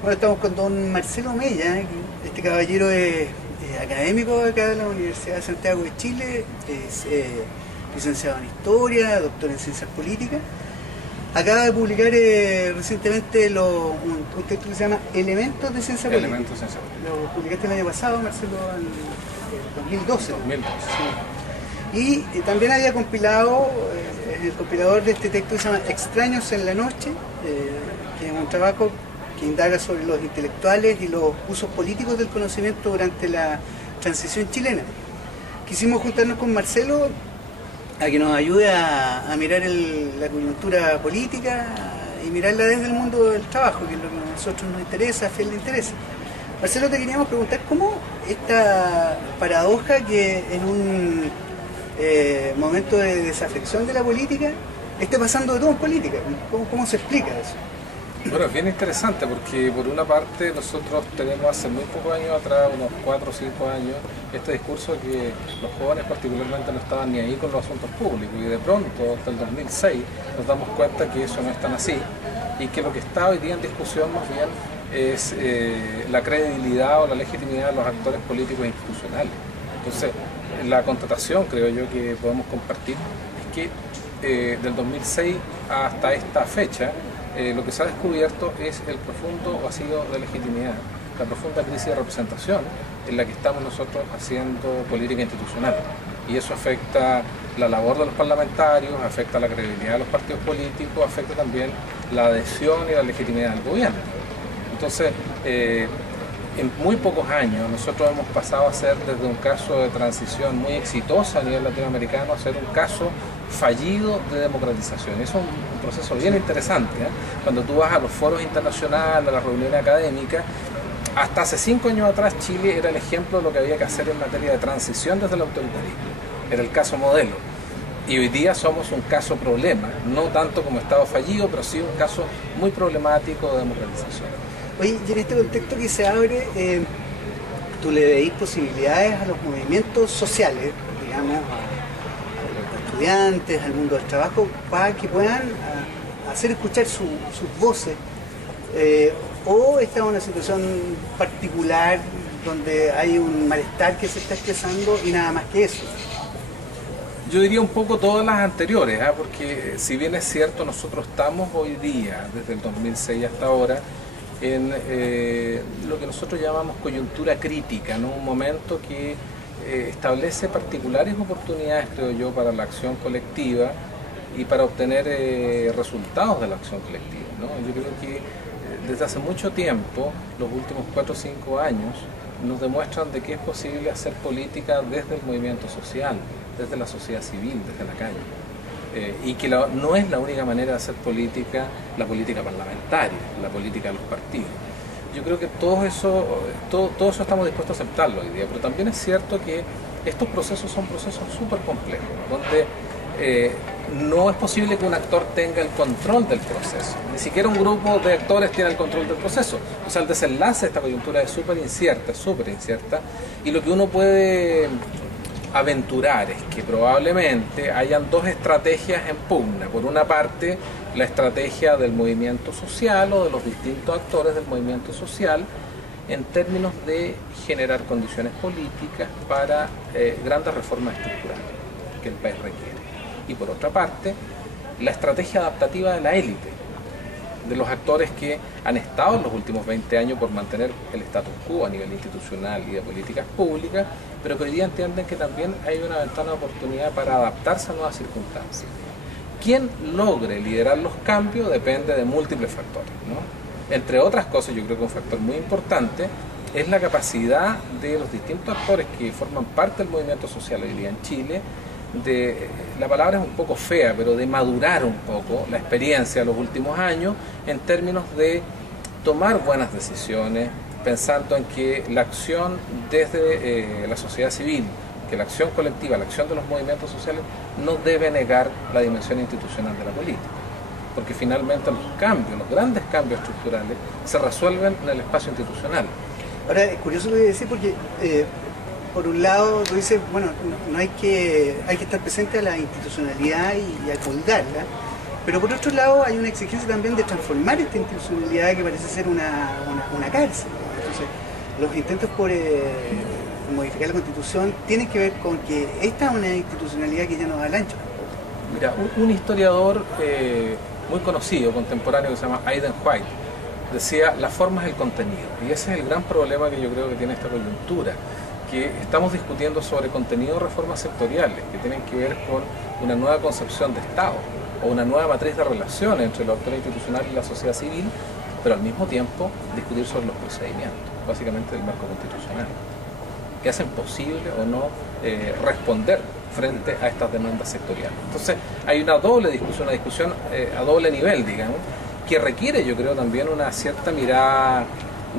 Bueno, estamos con don Marcelo Mella, este caballero es académico acá de la Universidad de Santiago de Chile, es licenciado en Historia, doctor en Ciencias Políticas. Acaba de publicar recientemente un texto que se llama Elementos de Ciencia Política. Elementos de Ciencia Política. Lo publicaste el año pasado, Marcelo, en el 2012. 2012. Sí. Y también había compilado, el compilador de este texto que se llama Extraños en la Noche, que es un trabajo que indaga sobre los intelectuales y los usos políticos del conocimiento durante la transición chilena. Quisimos juntarnos con Marcelo a que nos ayude a mirar la coyuntura política y mirarla desde el mundo del trabajo, que es lo que a nosotros nos interesa, a Fiel le interesa. Marcelo, te queríamos preguntar cómo esta paradoja que en un momento de desafección de la política esté pasando de todo en política. ¿Cómo se explica eso? Bueno, es bien interesante porque por una parte nosotros tenemos hace muy pocos años atrás, unos 4 o 5 años, este discurso que los jóvenes particularmente no estaban ni ahí con los asuntos públicos y de pronto, hasta el 2006, nos damos cuenta que eso no es tan así y que lo que está hoy día en discusión más bien es la credibilidad o la legitimidad de los actores políticos e institucionales. Entonces, la constatación, creo yo, que podemos compartir es que del 2006 hasta esta fecha, lo que se ha descubierto es el profundo vacío de legitimidad, la profunda crisis de representación en la que estamos nosotros haciendo política institucional. Y eso afecta la labor de los parlamentarios, afecta la credibilidad de los partidos políticos, afecta también la adhesión y la legitimidad del gobierno. Entonces, en muy pocos años nosotros hemos pasado a ser, desde un caso de transición muy exitosa a nivel latinoamericano, a ser un caso fallido de democratización. Eso es un proceso bien interesante, ¿eh? Cuando tú vas a los foros internacionales, a las reuniones académicas, hasta hace 5 años atrás Chile era el ejemplo de lo que había que hacer en materia de transición desde el autoritarismo. Era el caso modelo. Y hoy día somos un caso problema, no tanto como Estado fallido, pero sí un caso muy problemático de democratización. Oye, y en este contexto que se abre, tú le veis posibilidades a los movimientos sociales, digamos, a los estudiantes, al mundo del trabajo, para que puedan hacer escuchar sus voces, o esta es una situación particular donde hay un malestar que se está expresando y nada más que eso. Yo diría un poco todas las anteriores, porque si bien es cierto, nosotros estamos hoy día, desde el 2006 hasta ahora, en lo que nosotros llamamos coyuntura crítica, ¿no? Un momento que establece particulares oportunidades, creo yo, para la acción colectiva y para obtener resultados de la acción colectiva, ¿no? Yo creo que desde hace mucho tiempo, los últimos 4 o 5 años, nos demuestran de que es posible hacer política desde el movimiento social, desde la sociedad civil, desde la calle. Y que no es la única manera de hacer política, la política parlamentaria, la política de los partidos. Yo creo que todo eso estamos dispuestos a aceptarlo hoy día, pero también es cierto que estos procesos son procesos súper complejos, donde no es posible que un actor tenga el control del proceso, ni siquiera un grupo de actores tiene el control del proceso. O sea, el desenlace de esta coyuntura es súper incierta, y lo que uno puede aventurar es que probablemente hayan dos estrategias en pugna. Por una parte, la estrategia del movimiento social o de los distintos actores del movimiento social en términos de generar condiciones políticas para grandes reformas estructurales que el país requiere. Y por otra parte, la estrategia adaptativa de la élite, de los actores que han estado en los últimos 20 años por mantener el status quo a nivel institucional y de políticas públicas, pero que hoy día entienden que también hay una ventana de oportunidad para adaptarse a nuevas circunstancias. Quien logre liderar los cambios depende de múltiples factores, ¿no? Entre otras cosas, yo creo que un factor muy importante es la capacidad de los distintos actores que forman parte del movimiento social hoy día en Chile, la palabra es un poco fea, pero de madurar un poco la experiencia de los últimos años en términos de tomar buenas decisiones, pensando en que la acción desde la sociedad civil, que la acción colectiva, la acción de los movimientos sociales no debe negar la dimensión institucional de la política, porque finalmente los grandes cambios estructurales se resuelven en el espacio institucional. Ahora, es curioso lo que decís porque por un lado tú dices, bueno, hay que estar presente a la institucionalidad y a colgarla, Pero por otro lado hay una exigencia también de transformar esta institucionalidad que parece ser una cárcel. Entonces, los intentos por modificar la Constitución tienen que ver con que esta es una institucionalidad que ya no da al ancho. Mira, un historiador muy conocido, contemporáneo, que se llama Aidan White, decía: la forma es el contenido. Y ese es el gran problema que yo creo que tiene esta coyuntura, que estamos discutiendo sobre contenido de reformas sectoriales que tienen que ver con una nueva concepción de Estado o una nueva matriz de relaciones entre la autoridad institucional y la sociedad civil, pero al mismo tiempo discutir sobre los procedimientos, básicamente del marco constitucional, que hacen posible o no responder frente a estas demandas sectoriales. Entonces hay una doble discusión, una discusión a doble nivel, digamos, que requiere, yo creo, también una cierta mirada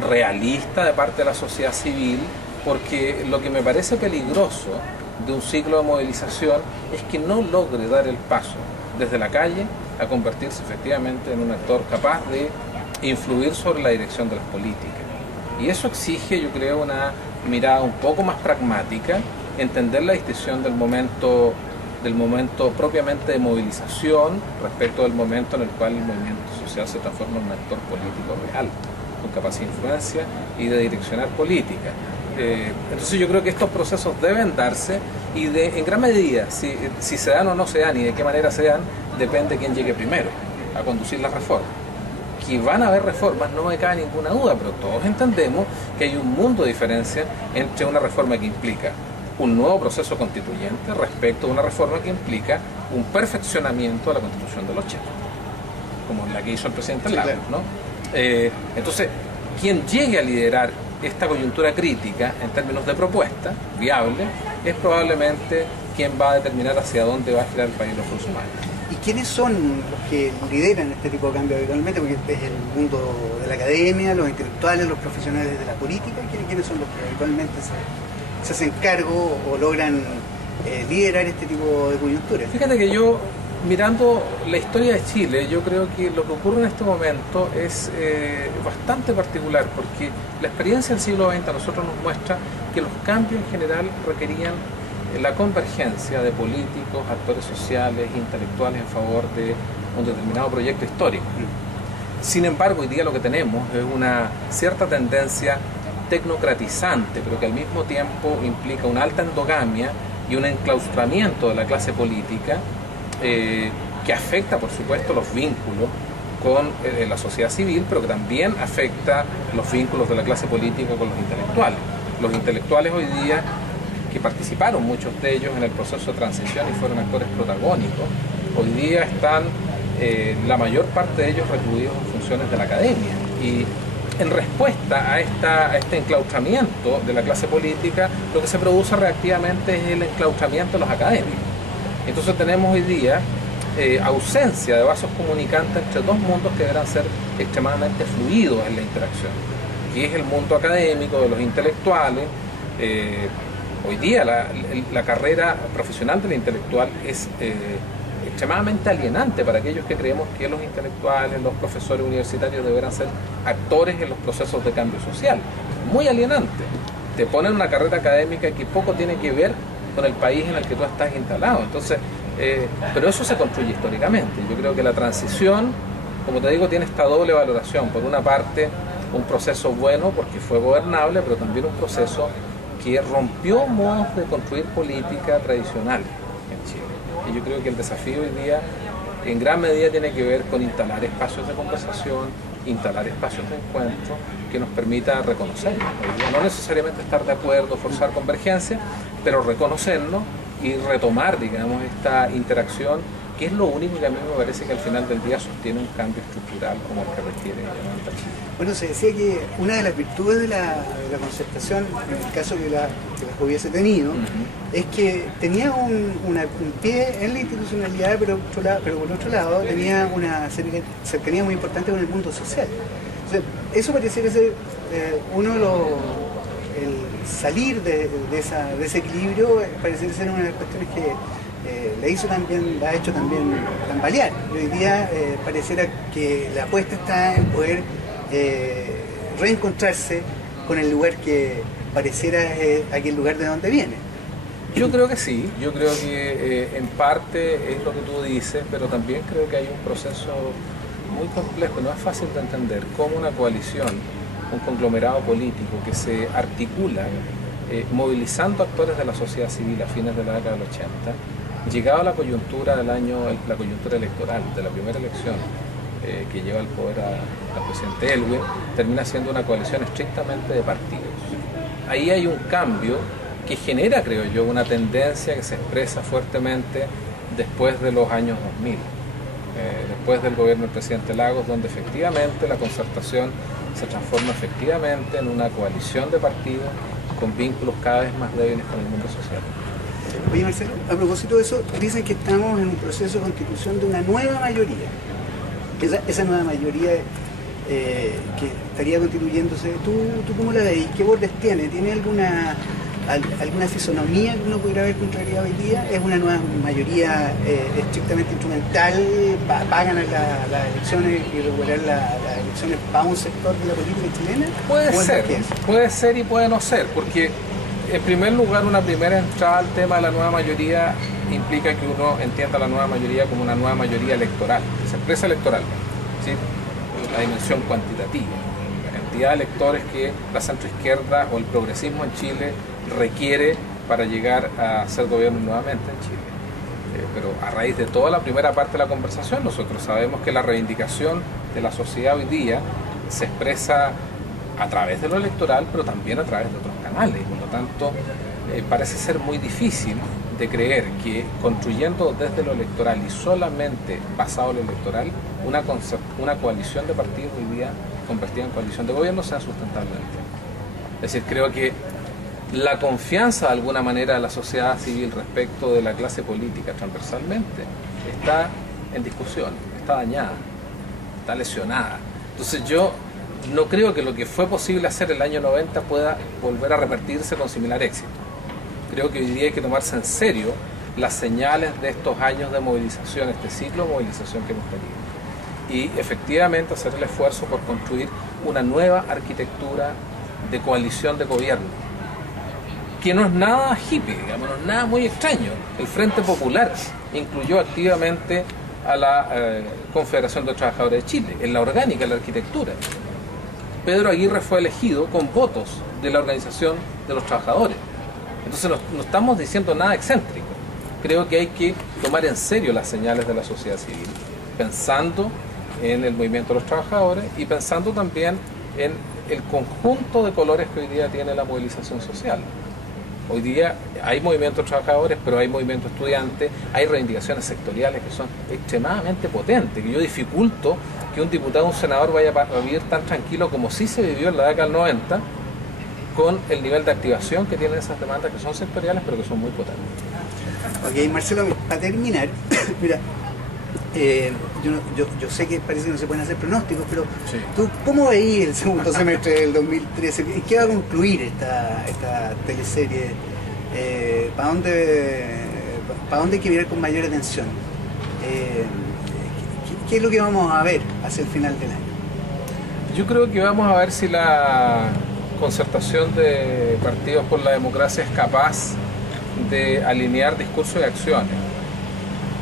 realista de parte de la sociedad civil, porque lo que me parece peligroso de un ciclo de movilización es que no logre dar el paso desde la calle a convertirse efectivamente en un actor capaz de influir sobre la dirección de las políticas. Y eso exige, yo creo, una mirada un poco más pragmática, entender la distinción del momento propiamente de movilización respecto del momento en el cual el movimiento social se transforma en un actor político real, con capacidad de influencia y de direccionar política. Entonces yo creo que estos procesos deben darse y en gran medida, si se dan o no se dan y de qué manera se dan, depende de quién llegue primero a conducir las reformas. Que van a haber reformas, no me cabe ninguna duda, pero todos entendemos que hay un mundo de diferencia entre una reforma que implica un nuevo proceso constituyente respecto a una reforma que implica un perfeccionamiento de la Constitución del 80, como la que hizo el presidente Lagos, ¿no? Entonces, quien llegue a liderar esta coyuntura crítica en términos de propuesta viable es probablemente quien va a determinar hacia dónde va a girar el país en los próximos años. ¿Y quiénes son los que lideran este tipo de cambio habitualmente? Porque es el mundo de la academia, los intelectuales, los profesionales de la política. ¿Quiénes son los que habitualmente se hacen cargo o logran liderar este tipo de coyunturas? Fíjate que yo, mirando la historia de Chile, yo creo que lo que ocurre en este momento es bastante particular, porque la experiencia del siglo XX a nosotros nos muestra que los cambios en general requerían la convergencia de políticos, actores sociales, intelectuales en favor de un determinado proyecto histórico. Sin embargo, hoy día lo que tenemos es una cierta tendencia tecnocratizante, pero que al mismo tiempo implica una alta endogamia y un enclaustramiento de la clase política que afecta, por supuesto, los vínculos con la sociedad civil, pero que también afecta los vínculos de la clase política con los intelectuales. Los intelectuales hoy día, que participaron muchos de ellos en el proceso de transición y fueron actores protagónicos, hoy día están la mayor parte de ellos recluidos en funciones de la academia. Y en respuesta a este enclaustramiento de la clase política, lo que se produce reactivamente es el enclaustramiento de los académicos. Entonces tenemos hoy día ausencia de vasos comunicantes entre dos mundos que deberán ser extremadamente fluidos en la interacción, que es el mundo académico de los intelectuales. Hoy día la carrera profesional del intelectual es extremadamente alienante para aquellos que creemos que los intelectuales, los profesores universitarios deberán ser actores en los procesos de cambio social. Muy alienante. Te ponen una carrera académica que poco tiene que ver con el país en el que tú estás instalado. Entonces, pero eso se construye históricamente. Yo creo que la transición, como te digo, tiene esta doble valoración. Por una parte, un proceso bueno porque fue gobernable, pero también un proceso que rompió modos de construir política tradicional en Chile. Y yo creo que el desafío hoy día en gran medida tiene que ver con instalar espacios de conversación, instalar espacios de encuentro que nos permita reconocernos. Hoy día no necesariamente estar de acuerdo, forzar convergencia, pero reconocernos y retomar, digamos, esta interacción, que es lo único que a mí me parece que al final del día sostiene un cambio estructural como el que requiere la Chile. Bueno, se decía que una de las virtudes de la concertación, en el caso que las hubiese tenido, es que tenía un pie en la institucionalidad, pero por otro lado tenía una cercanía muy importante con el mundo social. Entonces, eso pareciera ser el salir de ese equilibrio, pareciera ser una de las cuestiones que la ha hecho también tambalear. Hoy día pareciera que la apuesta está en poder reencontrarse con el lugar que pareciera aquel lugar de donde viene. Yo creo que sí, yo creo que en parte es lo que tú dices, pero también creo que hay un proceso muy complejo, no es fácil de entender cómo una coalición, un conglomerado político que se articula movilizando actores de la sociedad civil a fines de la década del 80, llegado a la coyuntura del año, la coyuntura electoral, de la primera elección que lleva al poder al presidente Elwin, termina siendo una coalición estrictamente de partidos. Ahí hay un cambio que genera, creo yo, una tendencia que se expresa fuertemente después de los años 2000, después del gobierno del presidente Lagos, donde efectivamente la concertación se transforma efectivamente en una coalición de partidos con vínculos cada vez más débiles con el mundo social. Oye, Marcelo, a propósito de eso, dicen que estamos en un proceso de constitución de una nueva mayoría. Esa nueva mayoría que estaría constituyéndose, ¿tú cómo la ves? ¿Qué bordes tiene? ¿Tiene alguna fisonomía que uno pudiera ver contrariada hoy día? ¿Es una nueva mayoría estrictamente instrumental? ¿Va a ganar las elecciones y regular las elecciones para un sector de la política chilena? Puede ser y puede no ser, porque en primer lugar una primera entrada al tema de la nueva mayoría implica que uno entienda la nueva mayoría como una nueva mayoría electoral, que se expresa electoralmente, ¿sí? La dimensión cuantitativa, la cantidad de electores que la centroizquierda o el progresismo en Chile requiere para llegar a ser gobierno nuevamente en Chile. Pero a raíz de toda la primera parte de la conversación, nosotros sabemos que la reivindicación de la sociedad hoy día se expresa a través de lo electoral, pero también a través de otros canales. Por lo tanto, parece ser muy difícil de creer que construyendo desde lo electoral y solamente basado en lo electoral, una coalición de partidos hoy día convertida en coalición de gobierno sea sustentable. Es decir, creo que la confianza de alguna manera de la sociedad civil respecto de la clase política transversalmente está en discusión, está dañada, está lesionada. Entonces yo no creo que lo que fue posible hacer el año 90 pueda volver a repetirse con similar éxito. Creo que hoy día hay que tomarse en serio las señales de estos años de movilización, este ciclo de movilización que hemos tenido. Y efectivamente hacer el esfuerzo por construir una nueva arquitectura de coalición de gobierno, que no es nada hippie, digamos, no es nada muy extraño. El Frente Popular incluyó activamente a la Confederación de Trabajadores de Chile, en la orgánica, en la arquitectura. Pedro Aguirre fue elegido con votos de la Organización de los Trabajadores. Entonces no estamos diciendo nada excéntrico. Creo que hay que tomar en serio las señales de la sociedad civil, pensando en el movimiento de los trabajadores y pensando también en el conjunto de colores que hoy día tiene la movilización social. Hoy día hay movimientos de trabajadores, pero hay movimiento estudiantes, hay reivindicaciones sectoriales que son extremadamente potentes, que yo dificulto que un diputado o un senador vaya a vivir tan tranquilo como sí se vivió en la década del 90, con el nivel de activación que tienen esas demandas que son sectoriales, pero que son muy potentes. Ok, Marcelo, para terminar, mira, yo sé que parece que no se pueden hacer pronósticos, pero sí. ¿Tú cómo veías el segundo semestre del 2013? ¿En qué va a concluir esta teleserie? ¿Para dónde hay que mirar con mayor atención? ¿Qué es lo que vamos a ver hacia el final del año? Yo creo que vamos a ver si la concertación de partidos por la democracia es capaz de alinear discursos y acciones.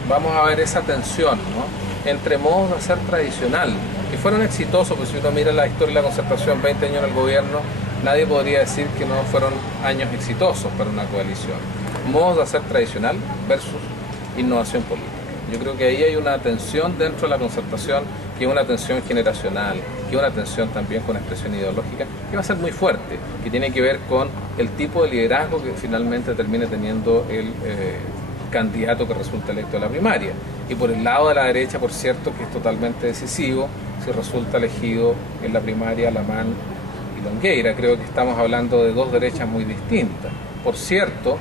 Vamos a ver esa tensión, ¿no?, entre modos de hacer tradicional, que fueron exitosos, pues si uno mira la historia de la concertación, 20 años en el gobierno, nadie podría decir que no fueron años exitosos para una coalición. Modos de hacer tradicional versus innovación política. Yo creo que ahí hay una tensión dentro de la concertación, que es una tensión generacional, que es una tensión también con expresión ideológica, que va a ser muy fuerte, que tiene que ver con el tipo de liderazgo que finalmente termine teniendo el candidato que resulta electo de la primaria. Y por el lado de la derecha, por cierto, que es totalmente decisivo si resulta elegido en la primaria Alamán y Longueira. Creo que estamos hablando de dos derechas muy distintas. Por cierto,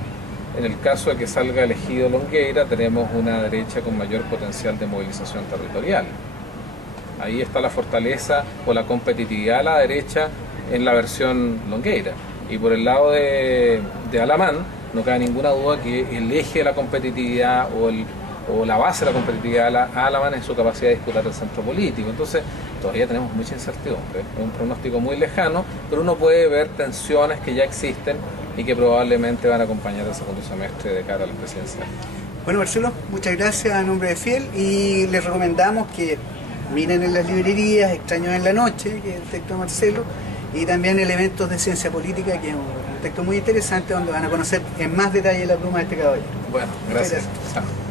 en el caso de que salga elegido Longueira, tenemos una derecha con mayor potencial de movilización territorial. Ahí está la fortaleza o la competitividad de la derecha en la versión Longueira. Y por el lado de Alamán, no cabe ninguna duda que el eje de la competitividad o la base de la competitividad de Alamán es su capacidad de disputar el centro político. Entonces, todavía tenemos mucha incertidumbre. Es un pronóstico muy lejano, pero uno puede ver tensiones que ya existen y que probablemente van a acompañar el segundo semestre de cara a las presidenciales. Bueno, Marcelo, muchas gracias a nombre de Fiel, y les recomendamos que miren en las librerías Extraños en la Noche, que es el texto de Marcelo, y también Elementos de Ciencia Política, que es un texto muy interesante donde van a conocer en más detalle la pluma de este caballero. Bueno, gracias. Chao.